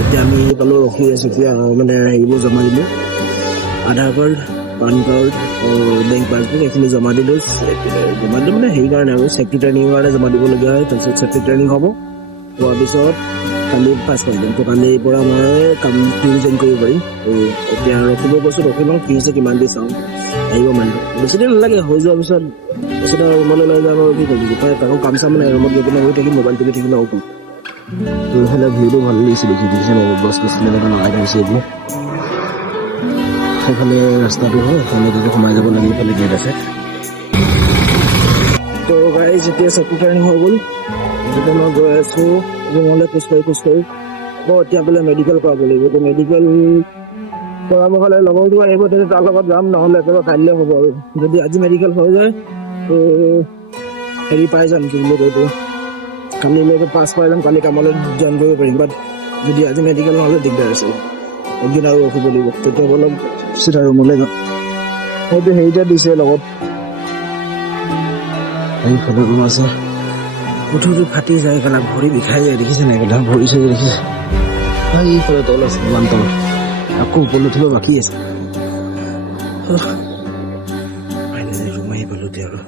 এতিয়া আমি পালোঁ ৰখি আছোঁ এতিয়া মানে এইবোৰ জমা দিলোঁ Aadhaar card PAN card bank passbook এইখিনি জমা দিলোঁ মানে হেৰি কাৰণে আৰু ছেক্ৰেটাৰীৰ কাৰণে জমা দিবলগীয়া হয়। তাৰপিছত ছেক্ৰেটাৰী হ'ব হোৱাৰ পিছত কালি পাছ কৰি দিম। তো কালিৰ পৰা মই কামটো জইন কৰিব পাৰিম। তো এতিয়া ৰখিব কৈছোঁ ৰখি লওঁ কি হৈছে কিমান দেৰি চাওঁ আহিব মানুহটো বেছি দেৰি নালাগে হৈ যোৱাৰ পিছত তাৰপিছত আৰু ৰুমলৈ লৈ যাম আৰু কি কৰিম উপায় তাকো কাম চাম নাই ৰুমত গৈ পিনে হৈ থাকিম মোবাইল টিপি থাকিলে হ'ব। তো এইফালে ভিউটো ভাল লাগিছে দেখি দেখিছে গছ গছনি এনেকুৱা লগাই থৈছে এইবোৰ সেইফালে ৰাস্তাটো হয় সেইফালে সোমাই যাব লাগে এইফালে গেট আছে। তো গাইজ যেতিয়া ছেক্ৰেটাৰী হৈ গ'ল এতিয়া মই গৈ আছোঁ ৰুমলৈ খোজকাঢ়ি এতিয়া বোলে মেডিকেল কৰাব লাগিব। তো মেডিকেল কৰাব হ'লে লগৰটো আহিব তেতিয়া তাৰ লগত যাম নহ'লে একেবাৰে কাইলৈ হ'ব আৰু যদি আজি মেডিকেল হৈ যায় তো হেৰি পাই যাম কি বুলি কয় কালিলৈকে পাছ পাই যাম কালি কামলৈ জইন কৰিব পাৰিম। বাট যদি আজি মেডিকেল নহ'লে দিগদাৰ আছে একদিন আৰু ৰখিব লাগিব তেতিয়া অলপ চিধা ৰুমলৈ যাম। সেইটো হেৰিতে দিছে লগত এইফালে ৰুম আছে উঠোটো ফাটি যায় কেলা ভৰি বিষাই যায় দেখিছে নাই কেলা ভৰি চৰি দেখিছে এইফালে তল আছে ইমান তল আকৌ ওপৰলৈ উঠিব বাকী আছে ৰুম আহি পালোঁ এতিয়া আৰু